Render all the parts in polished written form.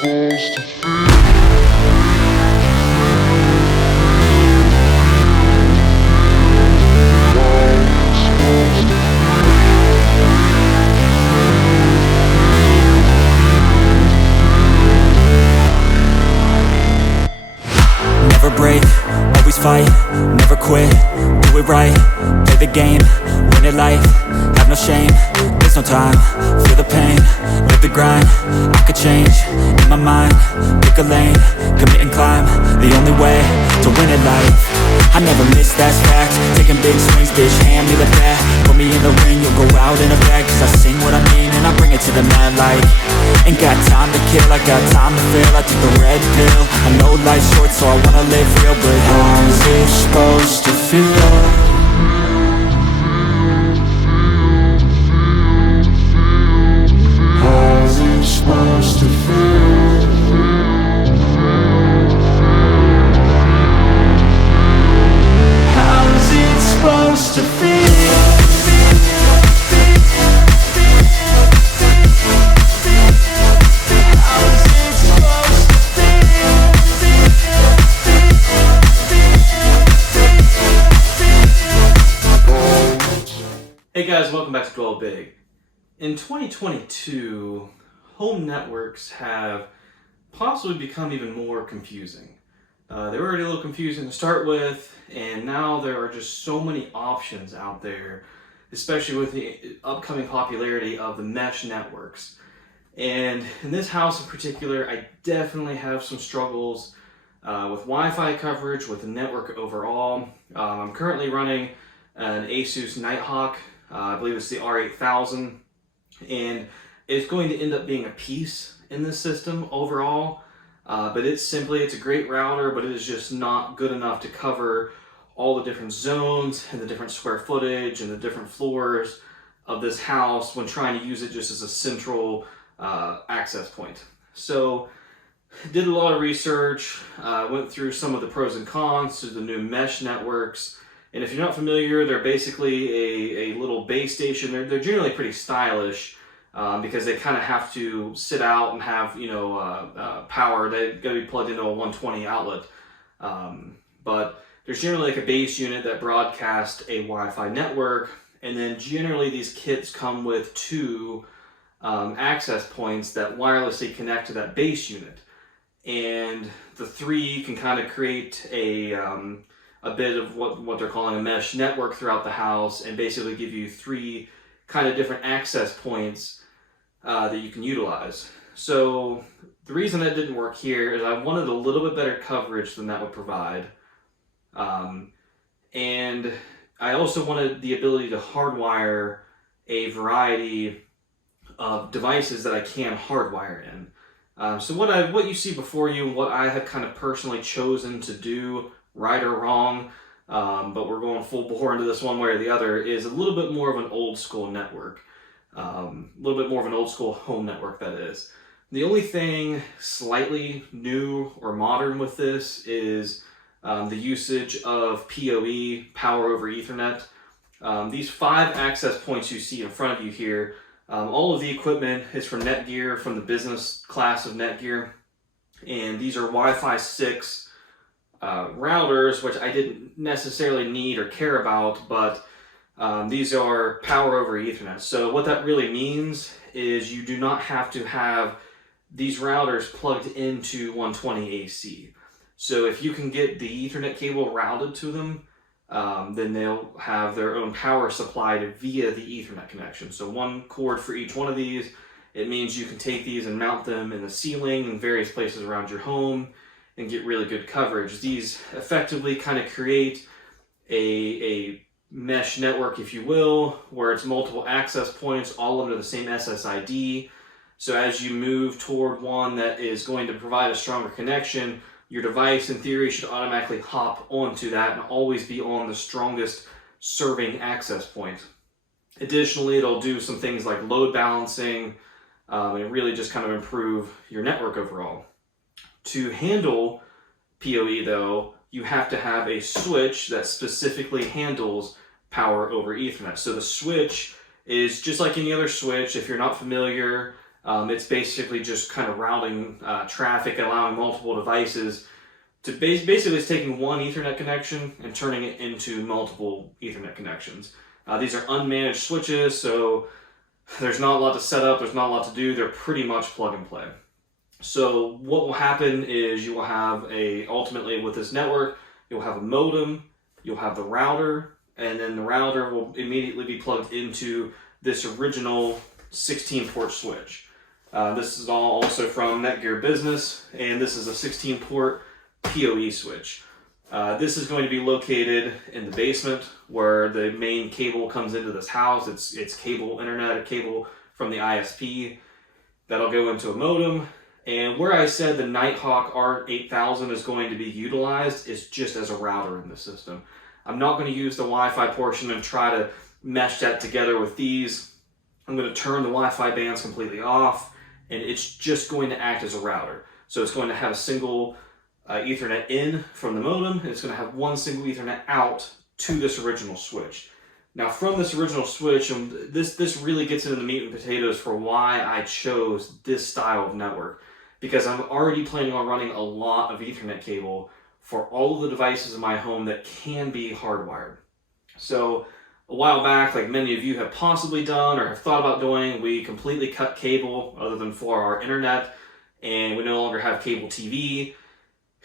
supposed to feel? Never break, always fight, never quit, do it right, play the game, win it life, have no shame, there's no time, feel the pain, live the grind, I could change, in my mind, pick a lane, commit and climb, the only way to win it life. I never miss, that's fact, taking big swings, bitch, hand me the bat, put me in the ring, you'll go out in a bag, cause I sing what I mean and I bring it to the mad light. Ain't got time to kill, I got time to feel, I took the red pill, I know life's short so I wanna live real, but how's it supposed to feel? How's it supposed to feel? How's it supposed to feel? Hey guys, welcome back to Dwell Big. In 2022, home networks have possibly become even more confusing. They were already a little confusing to start with, and now there are just so many options out there, especially with the upcoming popularity of the mesh networks. And in this house in particular, I definitely have some struggles with Wi-Fi coverage, with the network overall. I'm currently running an Asus Nighthawk. I believe it's the R8000, and it's going to end up being a piece in this system overall, but it's a great router, but it is just not good enough to cover all the different zones and the different square footage and the different floors of this house when trying to use it just as a central access point. So did a lot of research, went through some of the pros and cons to the new mesh networks. And if you're not familiar, they're basically a little base station. They're generally pretty stylish because they kind of have to sit out and have, power. They've got to be plugged into a 120 outlet. But there's generally like a base unit that broadcasts a Wi-Fi network. And then generally these kits come with two access points that wirelessly connect to that base unit. And the three can kind of create a bit of what they're calling a mesh network throughout the house, and basically give you three kind of different access points that you can utilize. So the reason that didn't work here is I wanted a little bit better coverage than that would provide. And I also wanted the ability to hardwire a variety of devices that I can hardwire in. So what you see before you, and what I have kind of personally chosen to do, right or wrong, but we're going full bore into this one way or the other, is a little bit more of an old school network. A little bit more of an old school home network, that is. The only thing slightly new or modern with this is the usage of PoE, power over Ethernet. These 5 access points you see in front of you here, all of the equipment is from Netgear, from the business class of Netgear, and these are Wi-Fi 6 routers, which I didn't necessarily need or care about, but these are power over Ethernet. So what that really means is you do not have to have these routers plugged into 120 AC. So if you can get the Ethernet cable routed to them, then they'll have their own power supplied via the Ethernet connection. So one cord for each one of these. It means you can take these and mount them in the ceiling and various places around your home and get really good coverage. These effectively kind of create a mesh network, if you will, where it's multiple access points all under the same SSID. So as you move toward one that is going to provide a stronger connection, your device in theory should automatically hop onto that and always be on the strongest serving access point. Additionally, it'll do some things like load balancing and really just kind of improve your network overall. To handle PoE though, you have to have a switch that specifically handles power over Ethernet. So the switch is just like any other switch. If you're not familiar, It's basically just kind of routing traffic, allowing multiple devices to basically it's taking one Ethernet connection and turning it into multiple Ethernet connections. These are unmanaged switches, so there's not a lot to set up, there's not a lot to do, they're pretty much plug and play. So what will happen is you will have ultimately with this network, you'll have a modem, you'll have the router, and then the router will immediately be plugged into this original 16-port switch. This is all also from Netgear Business, and this is a 16-port PoE switch. This is going to be located in the basement where the main cable comes into this house. It's cable internet, a cable from the ISP that'll go into a modem. And where I said the Nighthawk R8000 is going to be utilized is just as a router in the system. I'm not going to use the Wi-Fi portion and try to mesh that together with these. I'm going to turn the Wi-Fi bands completely off, and it's just going to act as a router. So it's going to have a single Ethernet in from the modem, and it's going to have one single Ethernet out to this original switch. Now from this original switch, and this really gets into the meat and potatoes for why I chose this style of network. Because I'm already planning on running a lot of Ethernet cable for all of the devices in my home that can be hardwired. So a while back, like many of you have possibly done or have thought about doing, we completely cut cable other than for our internet, and we no longer have cable TV.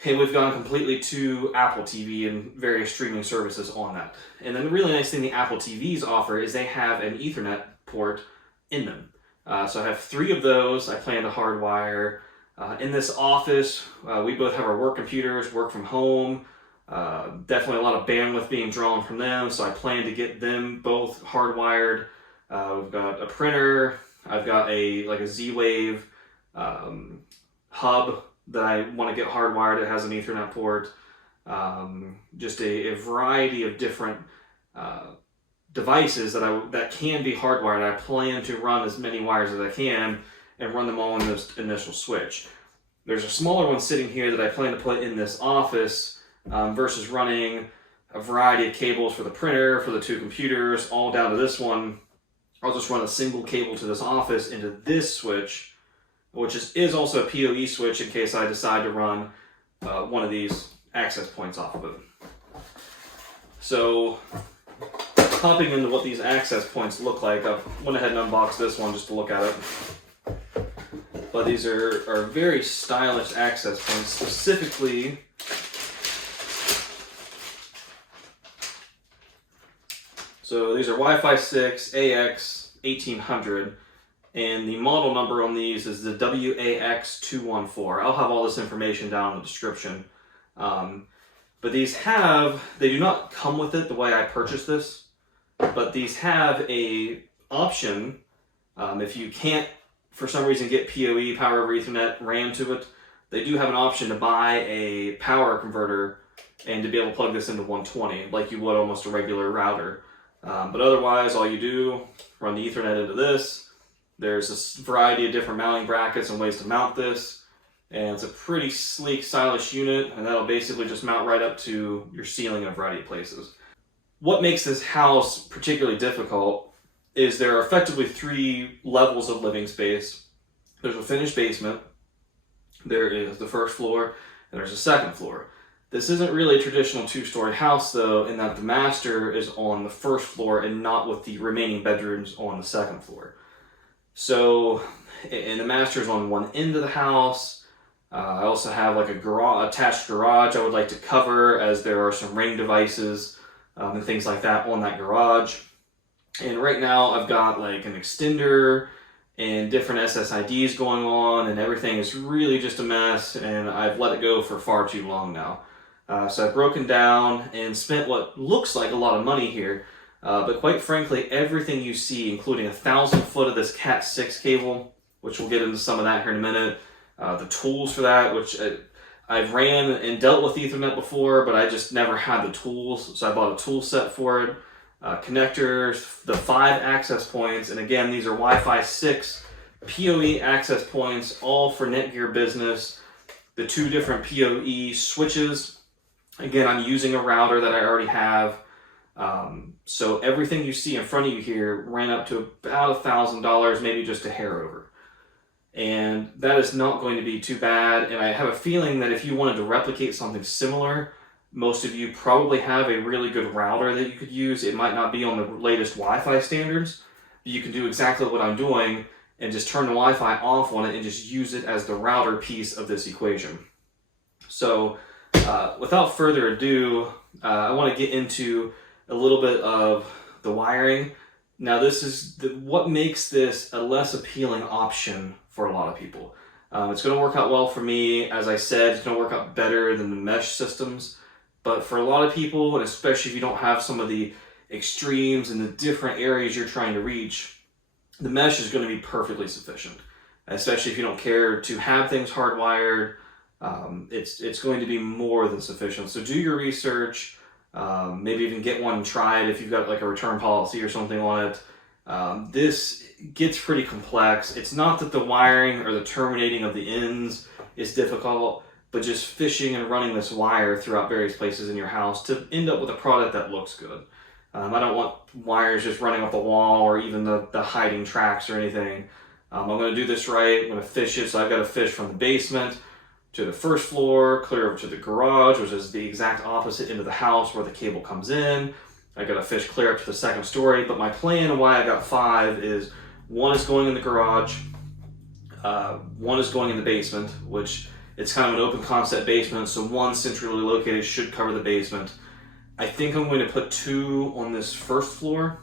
And we've gone completely to Apple TV and various streaming services on that. And then the really nice thing the Apple TVs offer is they have an Ethernet port in them. So I have 3 of those I plan to hardwire. In this office, we both have our work computers, work from home, definitely a lot of bandwidth being drawn from them, so I plan to get them both hardwired. We've got a printer, I've got a Z-Wave hub that I want to get hardwired. It has an Ethernet port, just a variety of different devices that can be hardwired. I plan to run as many wires as I can and run them all in this initial switch. There's a smaller one sitting here that I plan to put in this office versus running a variety of cables for the printer, for the 2 computers, all down to this one. I'll just run a single cable to this office into this switch, which is also a PoE switch in case I decide to run one of these access points off of it. So hopping into what these access points look like, I went ahead and unboxed this one just to look at it. But these are very stylish access points, specifically so these are Wi-Fi 6 AX1800, and the model number on these is the WAX214. I'll have all this information down in the description. But they do not come with it the way I purchased this, but these have a option if you can't for some reason get PoE, power over Ethernet, RAM to it, they do have an option to buy a power converter and to be able to plug this into 120 like you would almost a regular router. But otherwise, all you do, run the Ethernet into this. There's a variety of different mounting brackets and ways to mount this, and it's a pretty sleek, stylish unit, and that'll basically just mount right up to your ceiling in a variety of places. What makes this house particularly difficult is there are effectively 3 levels of living space. There's a finished basement, there is the first floor, and there's a second floor. This isn't really a traditional 2-story house though, in that the master is on the first floor and not with the remaining bedrooms on the second floor. So, and the master is on one end of the house. I also have like a attached garage I would like to cover, as there are some ring devices and things like that on that garage. And right now I've got like an extender and different SSIDs going on, and everything is really just a mess, and I've let it go for far too long now. So I've broken down and spent what looks like a lot of money here, but quite frankly, everything you see, including 1,000 foot of this Cat 6 cable, which we'll get into some of that here in a minute, the tools for that, which I've ran and dealt with Ethernet before, but I just never had the tools, so I bought a tool set for it. Connectors, the 5 access points, and again, these are Wi-Fi 6 PoE access points, all for Netgear Business. The 2 different PoE switches. Again, I'm using a router that I already have. So everything you see in front of you here ran up to about $1,000, maybe just a hair over. and that is not going to be too bad. And I have a feeling that if you wanted to replicate something similar, most of you probably have a really good router that you could use. It might not be on the latest Wi-Fi standards, but you can do exactly what I'm doing and just turn the Wi-Fi off on it and just use it as the router piece of this equation. So without further ado, I want to get into a little bit of the wiring. Now this is what makes this a less appealing option for a lot of people. It's going to work out well for me. As I said, it's going to work out better than the mesh systems. But for a lot of people, and especially if you don't have some of the extremes and the different areas you're trying to reach, the mesh is going to be perfectly sufficient. Especially if you don't care to have things hardwired, it's going to be more than sufficient. So do your research. Maybe even get one tried if you've got like a return policy or something on it. This gets pretty complex. It's not that the wiring or the terminating of the ends is difficult, but just fishing and running this wire throughout various places in your house to end up with a product that looks good. I don't want wires just running off the wall or even the hiding tracks or anything. I'm going to do this right. I'm going to fish it. So I've got to fish from the basement to the first floor, clear over to the garage, which is the exact opposite end of the house where the cable comes in. I got to fish clear up to the second story, but my plan and why I got 5 is one is going in the garage, one is going in the basement, which it's kind of an open concept basement, so one centrally located should cover the basement. I think I'm going to put 2 on this first floor,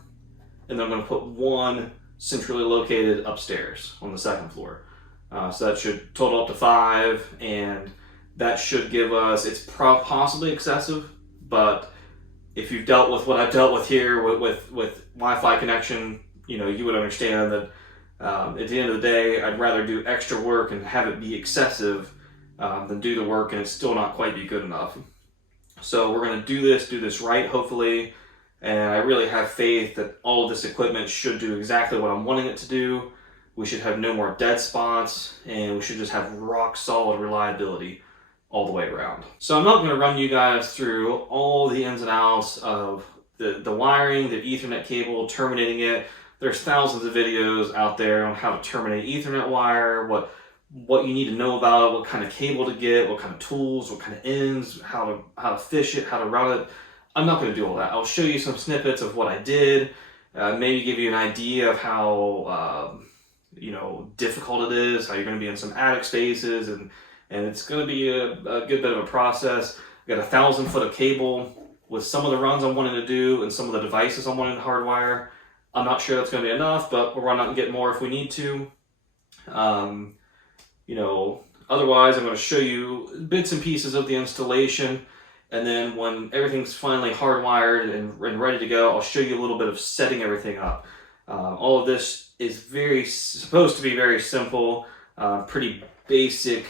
and then I'm going to put 1 centrally located upstairs on the second floor. So that should total up to 5, and that should give us, it's possibly excessive, but if you've dealt with what I've dealt with here with Wi-Fi connection, you would understand that at the end of the day, I'd rather do extra work and have it be excessive than do the work and it still not quite be good enough. So we're going to do this right, hopefully, and I really have faith that all of this equipment should do exactly what I'm wanting it to do. We should have no more dead spots, and we should just have rock solid reliability all the way around. So I'm not going to run you guys through all the ins and outs of the wiring, the Ethernet cable, terminating it. There's thousands of videos out there on how to terminate Ethernet wire, what you need to know about it, what kind of cable to get, what kind of tools, what kind of ends, how to fish it, how to route it. I'm not going to do all that. I'll show you some snippets of what I did, maybe give you an idea of how difficult it is, how you're going to be in some attic spaces, and it's going to be a good bit of a process. I've got 1,000 foot of cable with some of the runs I'm wanting to do and some of the devices I'm wanting to hardwire. I'm not sure that's going to be enough, but we'll run out and get more if we need to. Otherwise I'm going to show you bits and pieces of the installation, and then when everything's finally hardwired and ready to go, I'll show you a little bit of setting everything up. All of this is supposed to be very simple, pretty basic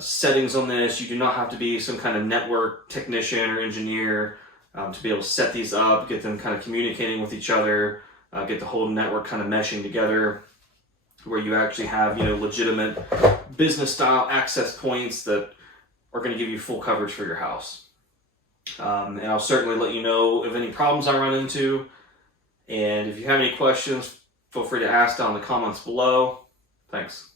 settings on this. You do not have to be some kind of network technician or engineer to be able to set these up, get them kind of communicating with each other, get the whole network kind of meshing together, where you actually have legitimate business style access points that are going to give you full coverage for your house. And I'll certainly let you know of any problems I run into. And if you have any questions, feel free to ask down in the comments below. Thanks.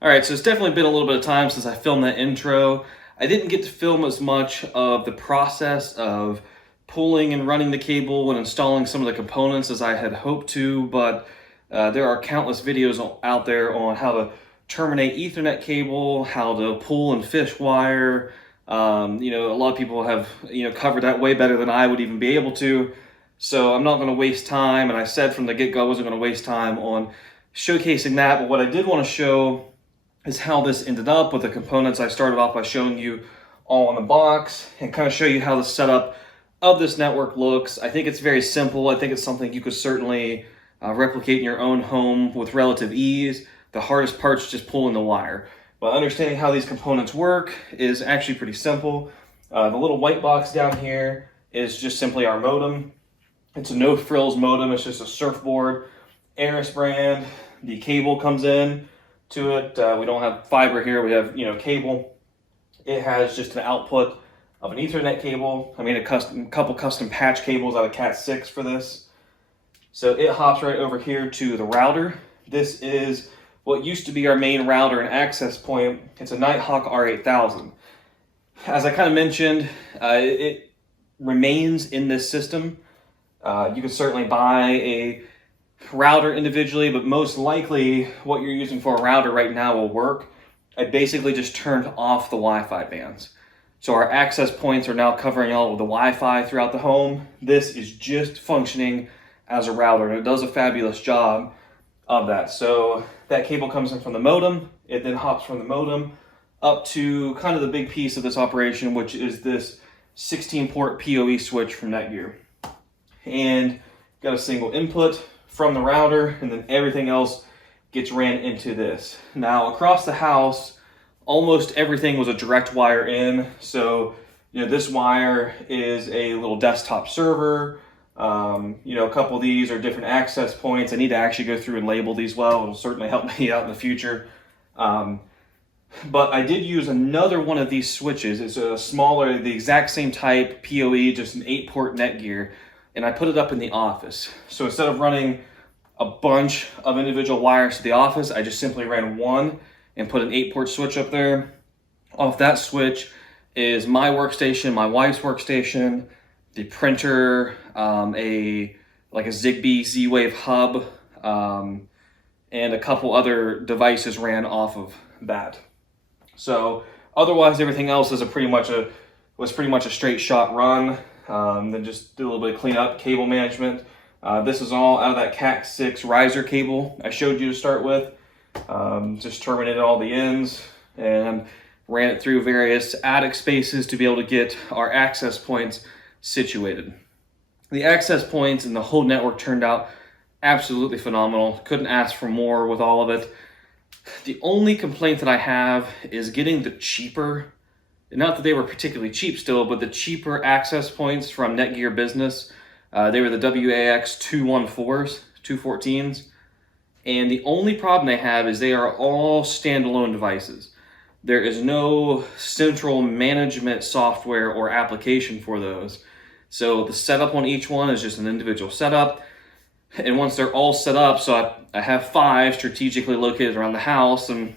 All right, so it's definitely been a little bit of time since I filmed that intro. I didn't get to film as much of the process of pulling and running the cable and installing some of the components as I had hoped to, but there are countless videos out there on how to terminate Ethernet cable, how to pull and fish wire. A lot of people have covered that way better than I would even be able to. So I'm not going to waste time, and I said from the get-go I wasn't going to waste time on showcasing that, but what I did want to show is how this ended up with the components. I started off by showing you all in the box and kind of show you how the setup of this network looks. I think it's very simple. I think it's something you could certainly replicate in your own home with relative ease. The hardest part's just pulling the wire. But understanding how these components work is actually pretty simple. The little white box down here is just simply our modem. It's a no frills modem. It's just a surfboard, Aris brand. The cable comes in to it. We don't have fiber here. We have cable. It has just an output of an Ethernet cable. I made a couple custom patch cables out of Cat 6 for this. So it hops right over here to the router. This is what used to be our main router and access point. It's a Nighthawk R8000. As I kind of mentioned, it remains in this system. You can certainly buy a router individually, but most likely what you're using for a router right now will work. I basically just turned off the Wi-Fi bands. So our access points are now covering all of the Wi-Fi throughout the home. This is just functioning as a router, and it does a fabulous job of that. So that cable comes in from the modem. It then hops from the modem up to kind of the big piece of this operation, which is this 16-port PoE switch from Netgear. And got a single input from the router, and then everything else gets ran into this. Now across the house, almost everything was a direct wire in. So, this wire is a little desktop server. A couple of these are different access points. I need to actually go through and label these well. It'll certainly help me out in the future. But I did use another one of these switches. It's a smaller, the exact same type PoE, just an 8-port Netgear. And I put it up in the office. So instead of running a bunch of individual wires to the office, I just simply ran one and put an 8-port switch up there. Off that switch is my workstation, my wife's workstation, the printer, a Zigbee Z-Wave hub, and a couple other devices ran off of that. So otherwise, everything else is pretty much a straight shot run. Then just do a little bit of cleanup, cable management. This is all out of that Cat6 riser cable I showed you to start with. Just terminated all the ends and ran it through various attic spaces to be able to get our access points situated. The access points and the whole network turned out absolutely phenomenal. Couldn't ask for more with all of it. The only complaint that I have is getting the cheaper, not that they were particularly cheap still, but the cheaper access points from Netgear Business. They were the WAX214s, 214s. And the only problem they have is they are all standalone devices. There is no central management software or application for those. So the setup on each one is just an individual setup. And once they're all set up, so I have 5 strategically located around the house, and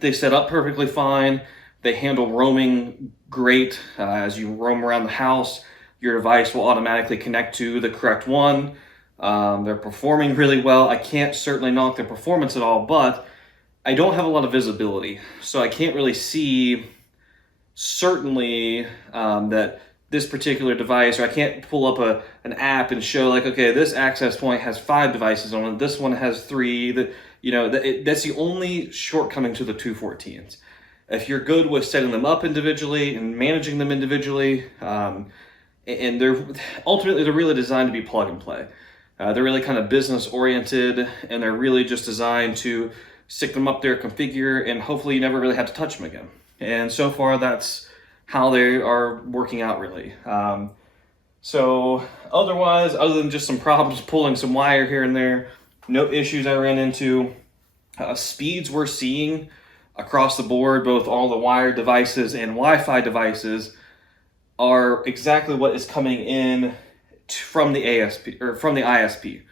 they set up perfectly fine. They handle roaming great. As you roam around the house, your device will automatically connect to the correct one. They're performing really well. I can't certainly knock their performance at all, but I don't have a lot of visibility. So I can't really see certainly that this particular device, or I can't pull up an app and show like, okay, this access point has 5 devices on it. This one has 3. That's the only shortcoming to the 214s. If you're good with setting them up individually and managing them individually, and they're really designed to be plug and play. They're really kind of business oriented, and they're really just designed to stick them up there, configure, and hopefully you never really have to touch them again. And so far, that's how they are working out really. So otherwise, other than just some problems pulling some wire here and there, no issues I ran into. Speeds we're seeing across the board, both all the wired devices and Wi-Fi devices, are exactly what is coming in from the ASP or from the ISP.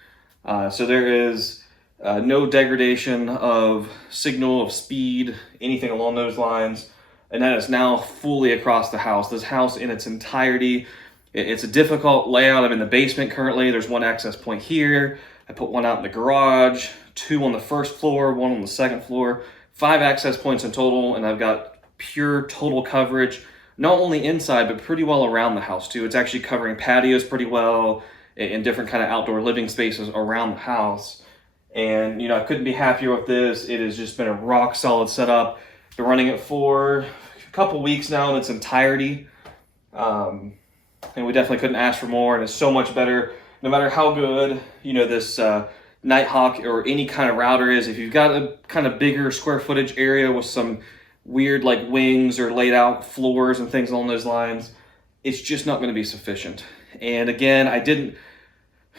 So there is no degradation of signal, of speed, anything along those lines, and that is now fully across the house. This house in its entirety, it's a difficult layout. I'm in the basement currently. There's one access point here. I put one out in the garage, 2 on the first floor, 1 on the second floor, 5 access points in total, and I've got pure total coverage, not only inside, but pretty well around the house too. It's actually covering patios pretty well and different kind of outdoor living spaces around the house. And, I couldn't be happier with this. It has just been a rock solid setup. Been running it for a couple weeks now in its entirety. And we definitely couldn't ask for more. And it's so much better, no matter how good, this Nighthawk or any kind of router is. If you've got a kind of bigger square footage area with some weird like wings or laid out floors and things along those lines, it's just not going to be sufficient. And again, I didn't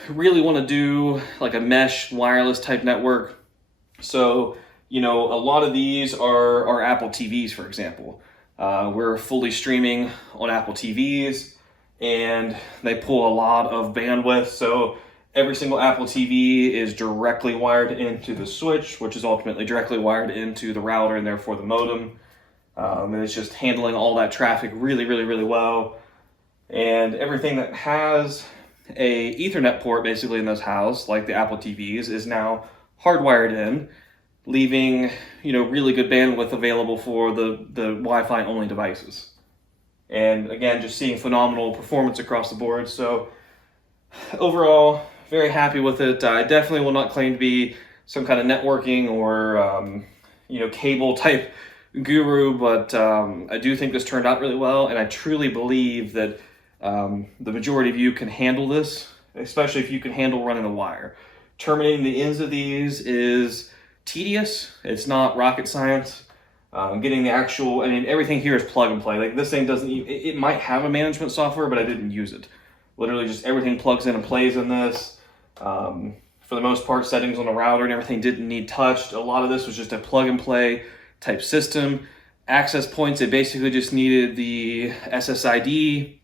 really want to do like a mesh wireless type network. So, a lot of these are AppleTVs, for example. We're fully streaming on AppleTVs, and they pull a lot of bandwidth. So Every single Apple TV is directly wired into the switch, which is ultimately directly wired into the router and therefore the modem. And it's just handling all that traffic really, really, really well. And everything that has a Ethernet port basically in this house, like the Apple TVs, is now hardwired in, leaving really good bandwidth available for the Wi-Fi only devices. And again, just seeing phenomenal performance across the board. So overall, very happy with it. I definitely will not claim to be some kind of networking or cable type guru, but I do think this turned out really well, and I truly believe that the majority of you can handle this, especially if you can handle running the wire. Terminating the ends of these is tedious. It's not rocket science. Getting the actual, everything here is plug and play. Like this thing doesn't even, it might have a management software, but I didn't use it. Literally just everything plugs in and plays in this. For the most part, settings on the router and everything didn't need touched. A lot of this was just a plug and play type system. Access points, it basically just needed the SSID,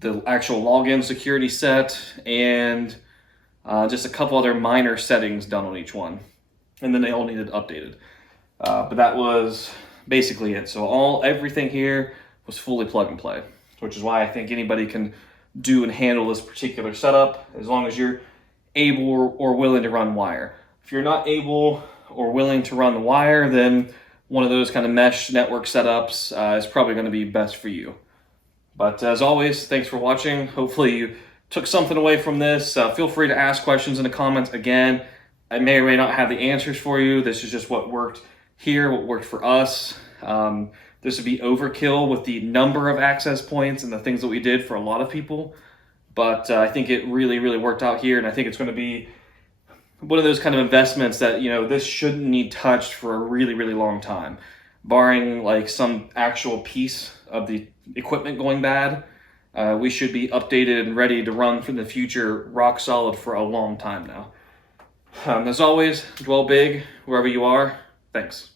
the actual login security set, and just a couple other minor settings done on each one. And then they all needed updated. But that was basically it. So everything here was fully plug and play, which is why I think anybody can do and handle this particular setup as long as you're able or willing to run wire. If you're not able or willing to run the wire, then one of those kind of mesh network setups is probably going to be best for you. But as always, thanks for watching. Hopefully you took something away from this. Feel free to ask questions in the comments. Again, I may or may not have the answers for you. This is just what worked here, what worked for us. This would be overkill with the number of access points and the things that we did for a lot of people. But I think it really, really worked out here. And I think it's going to be one of those kind of investments that, this shouldn't need touched for a really, really long time. Barring like some actual piece of the equipment going bad, we should be updated and ready to run for the future rock solid for a long time now. As always, dwell big wherever you are. Thanks.